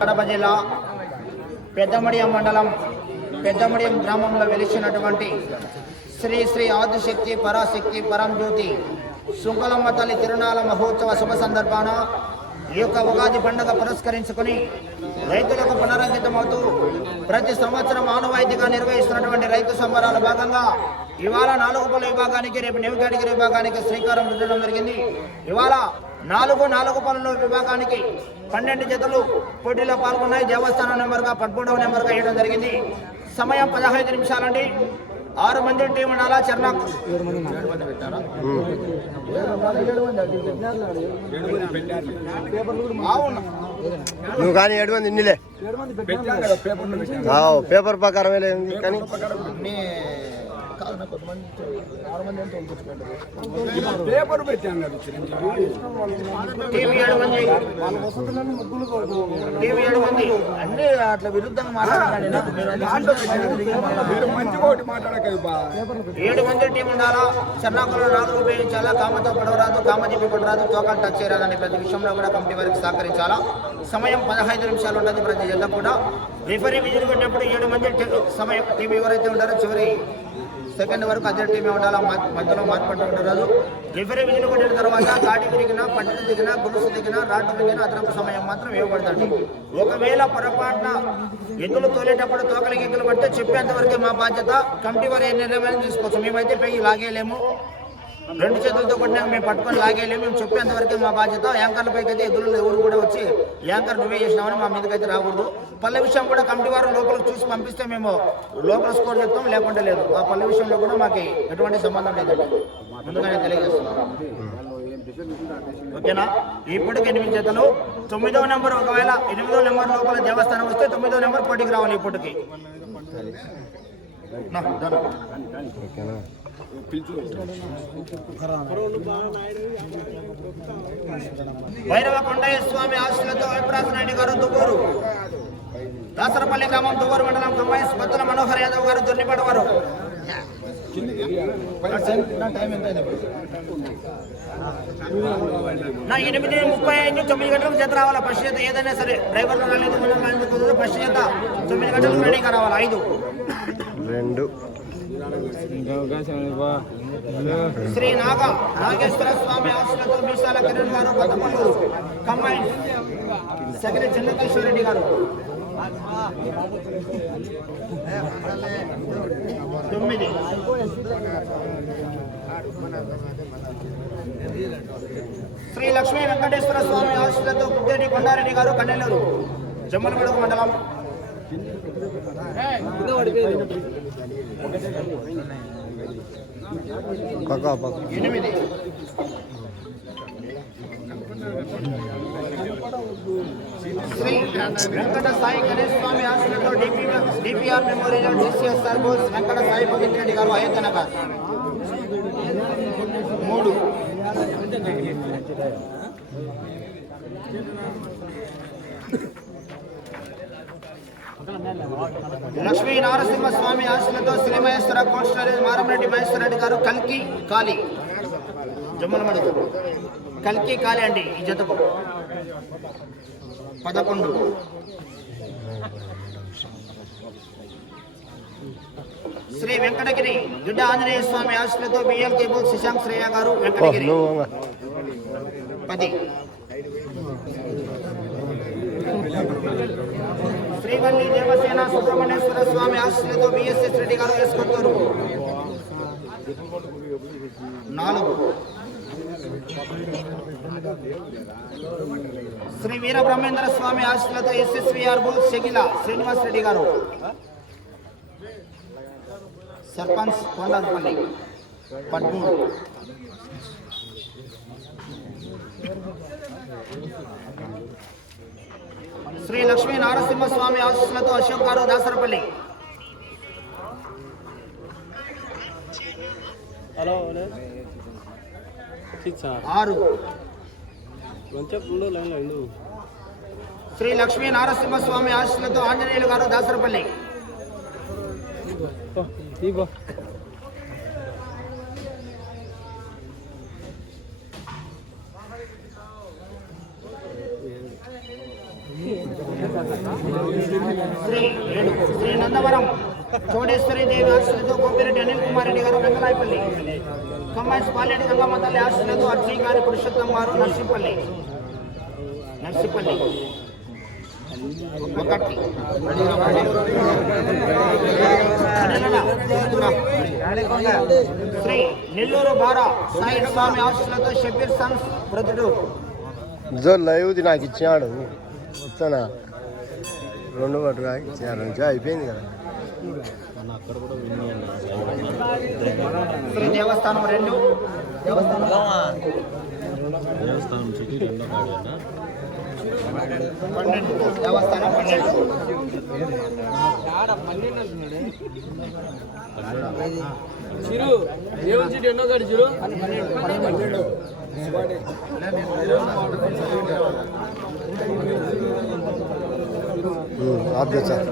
కడప జిల్లా పెద్దమడియం మండలం పెద్దమడియం గ్రామంలో వెలిసినటువంటి శ్రీ శ్రీ ఆదిశక్తి పరాశక్తి పరంజ్యోతి శుంకలమ్మ తల్లి తిరునాళ మహోత్సవ శుభ సందర్భాన ఈ యొక్క ఉగాది పండుగ పురస్కరించుకొని రైతులకు పునరంకితమవుతూ ప్రతి సంవత్సరం ఆనవాయితీగా నిర్వహిస్తున్నటువంటి రైతు సంబరాల భాగంగా ఇవాళ నాలుగు పనుల విభాగానికి రేపు నెవి కేటగిరీ విభాగానికి శ్రీకారం చుట్టడం జరిగింది. ఇవాళ నాలుగు నాలుగు పనుల విభాగానికి పన్నెండు జతలు పోటీలో పాల్గొన్నాయి. దేవస్థానం నెంబర్గా పదమూడవ నెంబర్గా వేయడం జరిగింది. సమయం పదహైదు నిమిషాలండి. ఆరు మంది టీం ఉండాలా? చర్ణ నువ్వు కానీ ఏడు మంది ఇన్నిలే పేపర్ ప్రకారం ఉంది కానీ. పేపర్ పెట్టాను కదా చిరంజీవి. టీవీ ఏడు మంది. అన్ని అట్లా విరుద్ధంగా ఒకటి ఏడు టీం ఉండాలా? చెన్నాకులు నాలుగు ఉపయోగించాలా? కామతో పడవరాదు కామ చెప్పి పడరాదు తోకలు టచ్ చేయరాదని ప్రతి విషయంలో కూడా కమిటీ వారికి సహకరించాలా? సమయం పదహైదు నిమిషాలు ఉంటుంది ప్రతి జత కూడా. రిఫరీ విజిల్ కొట్టినప్పుడు ఏడు మంది సమయం టీం ఎవరైతే ఉంటారో చివరి సెకండ్ వరకు అదే టీమే ఉండాలి మధ్యలో మార్పట్టు ఉండరాదు. రిఫరీ విజిల్ కొట్టిన తర్వాత గాడి విరిగినా పట్టు దిగినా గుడుసు దిగినా రాడ్డు దిగినా అదనపు సమయం మాత్రం ఇవ్వబడుతుంది ఒకవేళ పొరపాటున ఎగ్గులు తోలేటప్పుడు తోకలకి ఎగ్గులు పడితే చెప్పేంత వరకే మా బాధ్యత. కమిటీ వారు ఏ నిర్ణయం తీసుకోవచ్చు మేమైతే పెయ్యి లాగేయలేము. రెండు చేతులతో కొట్టినాక మేము పట్టుకొని లాగేయలేము మేము చెప్పేంత వరకే మా బాధ్యత. యాంకర్ల పైకి అయితే ఎదురు ఎవరు కూడా వచ్చి యాంకర్ నువ్వే చేసినామని మా మీదకైతే రాకూడదు. పల్లె విషయం కూడా కమిటీ వారు లోపలికి చూసి పంపిస్తే మేము లోపల స్కోర్ చెప్తాం లేకుంటే లేదు. ఆ పల్లె విషయంలో కూడా మాకు ఎటువంటి సంబంధం లేదండి. ముందుగానే తెలియజేస్తున్నాం. ఓకేనా? ఇప్పటికి ఎనిమిది జతలు తొమ్మిదవ నెంబర్ ఒకవేళ ఎనిమిదవ నెంబర్ లోపల దేవస్థానం వస్తే తొమ్మిదవ నెంబర్ పోటీకి రావాలి ఇప్పటికి. ఓకేనా? భైరవ కొండయ్య స్వామి ఆశీలతో వైప్రాసనాయుడు గారు దువ్వూరు దాసరపల్లి గ్రామం దువ్వూరు మండలం కమ్మాయి స్మతుల మనోహర్ యాదవ్ గారు దొన్నిపడవారు నా ఎనిమిది ముప్పై ఐదు తొమ్మిది గంటలకు చేత రావాలి? ఫస్ట్ చేత ఏదైనా సరే డ్రైవర్లు రాలేదు మనం ఫస్ట్ చేత తొమ్మిది గంటలకు రెడీగా రావాలి? ఐదు. రెండు. శ్రీ నాగం నాగేశ్వర స్వామి ఆశలతో మీసాల కిరణ్ గారు కొత్తపల్లూరు కంబైన్ సెక్రటరీ చంద్రకేశ్వర రెడ్డి గారు. తొమ్మిది. శ్రీ లక్ష్మీ వెంకటేశ్వర స్వామి ఆశలతో పుట్టేటి కొండారెడ్డి గారు కన్నెల్లూరు. జమ్మలమడుగు మండలం పక్క పక్క. ఎనిమిది శ్రీ వెంకట సాయి గణేష్ స్వామి ఆశలతో డిపిఆర్ మెమోరియల్ డిసిఎస్ సర్బోస్ వెంకట సాయి పవిత్ర రెడ్డి గారు అయోధ్య మూడు. లక్ష్మీ నారసింహ స్వామి ఆశలతో శ్రీ మహేశ్వర కోల్డ్ స్టోరేజ్ మారంరెడ్డి మహేశ్వర రెడ్డి గారు. కల్కి కాళీ జమ్మలమడుగు కల్కి కాళీ అండి ఈ జతకు పదకొండు. శ్రీ వెంకటగిరి గిడ్డ ఆంజనేయ స్వామి ఆశలతో బిఎల్ కేబుల్ శశాంక్ శ్రేయ గారు వెంకటగిరి. పది. శ్రీవల్లి దేవసేన సుబ్రహ్మణ్యేశ్వర స్వామి ఆశీస్సులతో బిఎస్ఎస్ రెడ్డి గారు వేసుకుంటారు నాలుగు. శ్రీ వీర బ్రహ్మేంద్ర స్వామి ఆశీస్సులతో ఎస్ఎస్విఆర్ బుల్ షకిల శ్రీనివాస్ రెడ్డి గారు. సర్పంచ్ కొండపల్లి పద్మూడు. శ్రీ లక్ష్మీ నారసింహ స్వామి ఆశీస్సులతో అశోక్ గారు దాసరపల్లి హలో సిక్సా ఆరు మంచిగా ఉండు లైన్లో ఉండు శ్రీ లక్ష్మీ నారసింహ స్వామి ఆశీస్సులతో ఆంజనేయులు గారు దాసరపల్లి శ్రీ శ్రీ నందవరం చోడేశ్వరి దేవి ఆశలతో గోపిరెడ్డి అనిల్ కుమార్ రెడ్డి గారు వెంగళాయపల్లి కమ్మాయిస్ పాలెడ్డి గంగమ్మ తల్లి ఆశలతో అర్జీ గారి పురుషోత్తం గారు నర్సింపల్లి. నర్సింపల్లి. ఒకటి శ్రీ నెల్లూరు బారా సాయి స్వామి ఆశలతో షబీర్ సన్స్ మృతుడు జో లైవ్ది నాకు ఇచ్చాడు. వస్తానా రెండు ఇచ్చినాడు నుంచి అయిపోయింది కదా. దేవస్థానం రెండు దేవస్థానం దేవస్థానం సిటీ రెండో. కాడేనా పన్నెండు దేవస్థానం పన్నెండు. చిరు దేవుని సిటీ ఎన్నో కాడు చిరు? ఆప్ సార్